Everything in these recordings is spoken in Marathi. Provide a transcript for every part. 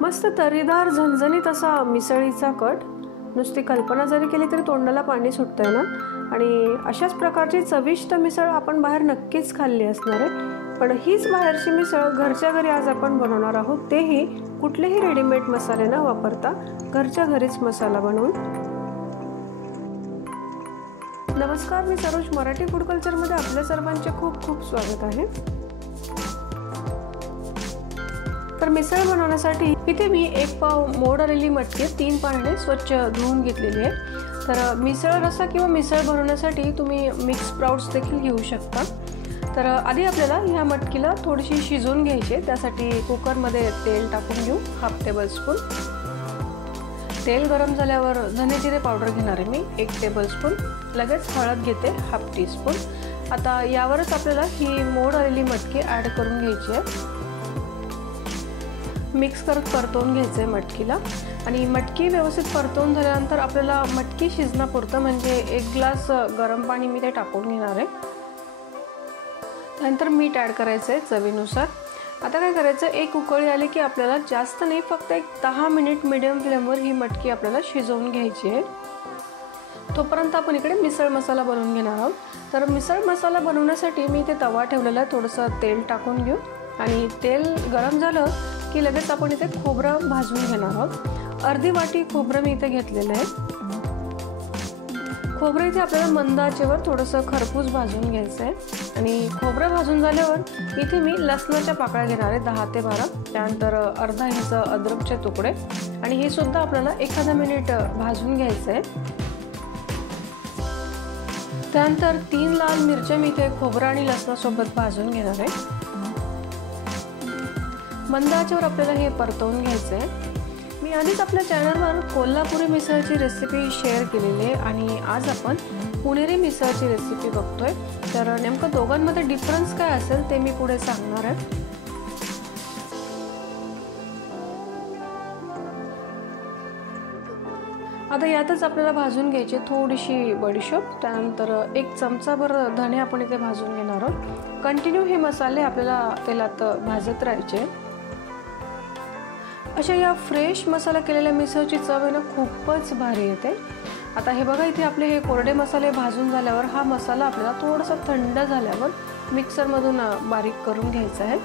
मस्त तर्रीदार झणझणीत असा मिसळीचा कट. नुसती कल्पना जरी केली तरी तोंडाला पाणी सुटतंय ना. आणि अशाच प्रकारची चविष्ट मिसळ आपण बाहेर नक्कीच खाल्ली असणार आहे. पण हीच बाहेरची मिसळ घरच्या घरी आज आपण बनवणार आहोत, तेही कुठलेही रेडीमेड मसाले न वापरता घरच्या घरीच मसाला बनवून. नमस्कार, मी सरोज. मराठी फूड कल्चरमध्ये आपल्या सर्वांचे खूप खूप स्वागत आहे. तर मिसळ बनवण्यासाठी इथे मी 1 पाव मोड आलेली मटकी 3 पाण्याने स्वच्छ धुवून घेतलेली आहे. तर मिसळ रसा किंवा मिसळ बनवण्यासाठी तुम्ही मिक्स स्प्राउट्स देखील घेऊ शकता. तर आधी आपल्याला ह्या मटकीला थोडीशी शिजवून घ्यायची. त्यासाठी कुकरमध्ये तेल टाकून घेऊ 1/2 टेबलस्पून. तेल गरम झाल्यावर धने जिरे पावडर घेणार आहे मी 1 टेबलस्पून. लगेच हळद घेते 1/2 टीस्पून. आता यावरच आपल्याला ही मोड आलेली मटकी ॲड करून घ्यायची आहे. मिक्स करत परतवून घ्यायचं आहे मटकीला. आणि मटकी व्यवस्थित परतवून झाल्यानंतर आपल्याला मटकी शिजण्यापुरतं म्हणजे 1 ग्लास गरम पाणी मी ते टाकून घेणार आहे. त्यानंतर मीठ ॲड करायचं आहे चवीनुसार. आता काय करायचं, एक उकळी आली की आपल्याला जास्त नाही, फक्त एक 10 मिनिट मीडियम फ्लेमवर ही मटकी आपल्याला शिजवून घ्यायची आहे. तोपर्यंत आपण इकडे मिसळ मसाला बनवून घेणार आहोत. तर मिसळ मसाला बनवण्यासाठी मी इथे तवा ठेवलेला आहे. थोडंसं तेल टाकून घेऊ आणि तेल गरम झालं की लगेच आपण इथे खोबरं भाजून घेणार आहोत. अर्धी वाटी खोबरं मी इथे घेतलेलं आहे. खोबरं इथे आपल्याला मंद आचेवर थोडंसं खरपूस भाजून घ्यायचं आहे. आणि खोबरं भाजून झाल्यावर इथे मी लसणाच्या पाकळ्या घेणार आहे 10 ते 12. त्यानंतर अर्धा इंच अद्रकचे तुकडे आणि हे सुद्धा आपल्याला 1 मिनिट भाजून घ्यायचं आहे. त्यानंतर 3 लाल मिरच्या मी इथे खोबरं आणि लसणासोबत भाजून घेणार आहे. मंद आचेवर आपल्याला हे परतवून घ्यायचं आहे. मी आधीच आपल्या चॅनलवर कोल्हापुरी मिसळची रेसिपी शेअर केलेली आहे आणि आज आपण पुणेरी मिसळची रेसिपी बघतोय. तर नेमकं दोघांमध्ये डिफरन्स काय असेल ते मी पुढे सांगणार आहे. आता यातच आपल्याला भाजून घ्यायची थोडीशी बडीशोप. त्यानंतर 1 चमचाभर धणे आपण इथे भाजून घेणार आहोत. कंटिन्यू हे मसाले आपल्याला तेलात भाजत राहायचे. अशा या फ्रेश मसाला केलेल्या मिसळची चव आहे ना खूपच भारी येते. आता हे बघा, इथे आपले हे कोरडे मसाले भाजून झाल्यावर हा मसाला आपल्याला थोडासा थंड झाल्यावर मिक्सरमधून बारीक करून घ्यायचा आहे.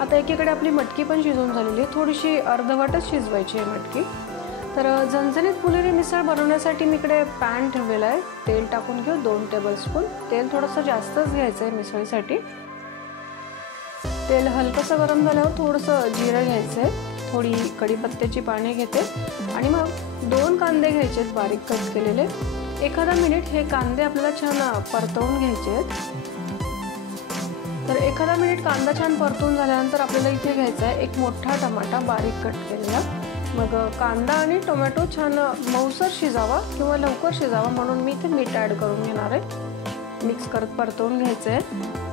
आता एकीकडे आपली मटकी पण शिजवून झालेली आहे. थोडीशी अर्धवटच शिजवायची आहे मटकी. तर झणझणीत पुणेरी मिसळ बनवण्यासाठी मी इकडे पॅन ठेवलेला आहे. तेल टाकून घेऊ 2 टेबलस्पून. तेल थोडंसं जास्तच घ्यायचं आहे मिसळीसाठी. तेल हलकंसं गरम झाल्यावर थोडंसं जिरं घ्यायचं आहे. थोडी कढीपत्त्याची पाने घेते आणि मग 2 कांदे घ्यायचे आहेत बारीक कट केलेले. 1 मिनिट हे कांदे आपल्याला छान परतवून घ्यायचे आहेत. तर 1 मिनिट कांदा छान परतवून झाल्यानंतर आपल्याला इथे घ्यायचा आहे 1 मोठा टमाटा बारीक कट केलेला. मग कांदा आणि टोमॅटो छान मऊसर शिजावा किंवा लवकर शिजावा म्हणून मी इथे मीठ ॲड करून घेणार आहे. मिक्स करत परतवून घ्यायचं आहे.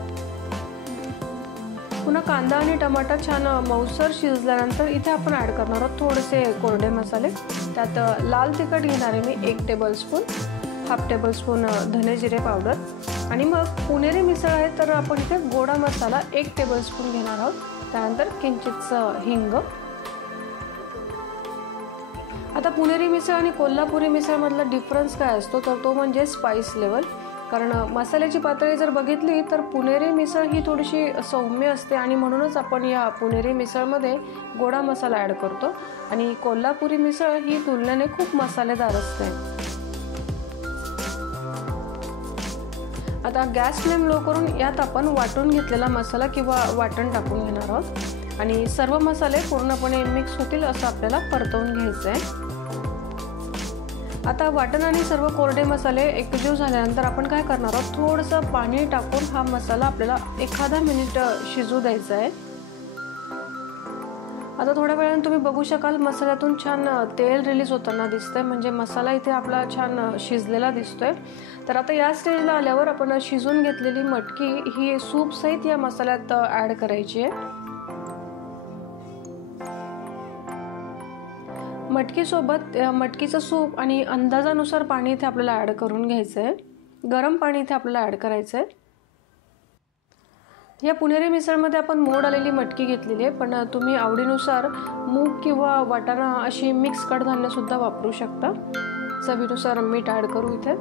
पुन्हा कांदा आणि टमाटा छान मऊसर शिजल्यानंतर इथे आपण ॲड करणार आहोत थोडेसे कोरडे मसाले. त्यात लाल तिखट घेणार आहे मी 1 टेबलस्पून. 1/2 टेबलस्पून धने जिरे पावडर. आणि मग पुणेरी मिसळ आहे तर आपण इथे गोडा मसाला 1 टेबलस्पून घेणार आहोत. त्यानंतर किंचितचं हिंग. आता पुणेरी मिसळ आणि कोल्हापुरी मिसळमधला डिफरन्स काय असतो तर तो म्हणजे स्पाइस लेवल. कारण मसाल्याची पातळी जर बघितली तर पुणेरी मिसळ ही थोडीशी सौम्य असते आणि म्हणूनच आपण या पुणेरी मिसळमध्ये गोडा मसाला ॲड करतो. आणि कोल्हापुरी मिसळ ही तुलनेने खूप मसालेदार असते. आता गॅस फ्लेम लो करून यात आपण वाटून घेतलेला मसाला किंवा वाटण टाकून घेणार आहोत. आणि सर्व मसाले पूर्णपणे मिक्स होतील असं आपल्याला परतवून घ्यायचं आहे. आता वाटण आणि सर्व कोरडे मसाले एकजीव झाल्यानंतर आपण काय करणार आहोत, थोडंसं पाणी टाकून हा मसाला आपल्याला 1 मिनिट शिजू द्यायचा आहे. आता थोड्या वेळाने तुम्ही बघू शकाल मसाल्यातून छान तेल रिलीज होताना दिसतंय. म्हणजे मसाला इथे आपला छान शिजलेला दिसतोय. तर आता या स्टेजला आल्यावर आपण शिजून घेतलेली मटकी ही सूप सहित या मसाल्यात ॲड करायची आहे. मटकीसोबत मटकीचं सूप आणि अंदाजानुसार पाणी इथे आपल्याला ॲड करून घ्यायचं आहे. गरम पाणी इथे आपल्याला ॲड करायचं आहे. या पुणेरी मिसळमध्ये आपण मोड आलेली मटकी घेतलेली आहे, पण तुम्ही आवडीनुसार मूग किंवा वाटाणा अशी मिक्स कडधान्य सुद्धा वापरू शकता। चवीनुसार मीठ ॲड करू इथे।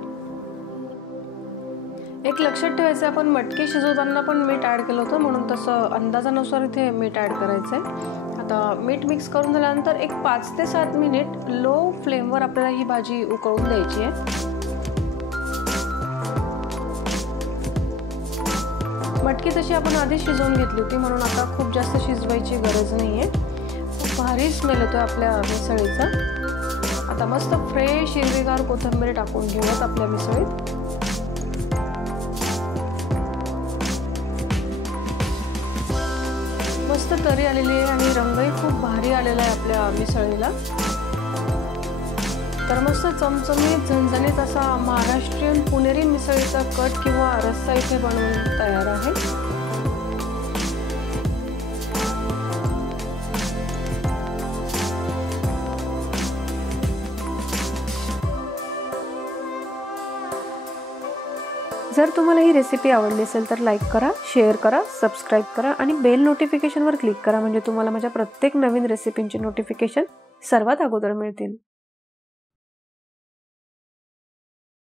एक लक्षात ठेवायचं, आपण मटकी शिजवताना पण मीठ ॲड केलं होतं, म्हणून तसं अंदाजानुसार इथे मीठ ॲड करायचं आहे। आता मीठ मिक्स करून झाल्यानंतर एक 5 ते 7 मिनिट लो फ्लेमवर आपल्याला ही भाजी उकळून द्यायची आहे। मटकी तशी आपण आधी शिजवून घेतली होती, म्हणून आता खूप जास्त शिजवायची गरज नाही आहे। खूप भारी स्मेल येतो आपल्या मिसळीचा। आता मस्त फ्रेश हिरवीगार कोथिंबीर टाकून घेऊयात आपल्या मिसळीत। मस्त तरी आलेली आहे आणि रंगही खूप भारी आलेला आहे आपल्या मिसळीला। तर मस्त चमचमीत झणझणीत असा महाराष्ट्रीयन पुणेरी मिसळीचा कट किंवा रस्सा इथे बनवून तयार आहे। जर तुम्हाला ही रेसिपी आवडली असेल तर लाईक करा, शेअर करा, सबस्क्राईब करा आणि बेल नोटिफिकेशनवर क्लिक करा, म्हणजे तुम्हाला माझ्या प्रत्येक नवीन रेसिपींची नोटिफिकेशन सर्वात अगोदर मिळतील।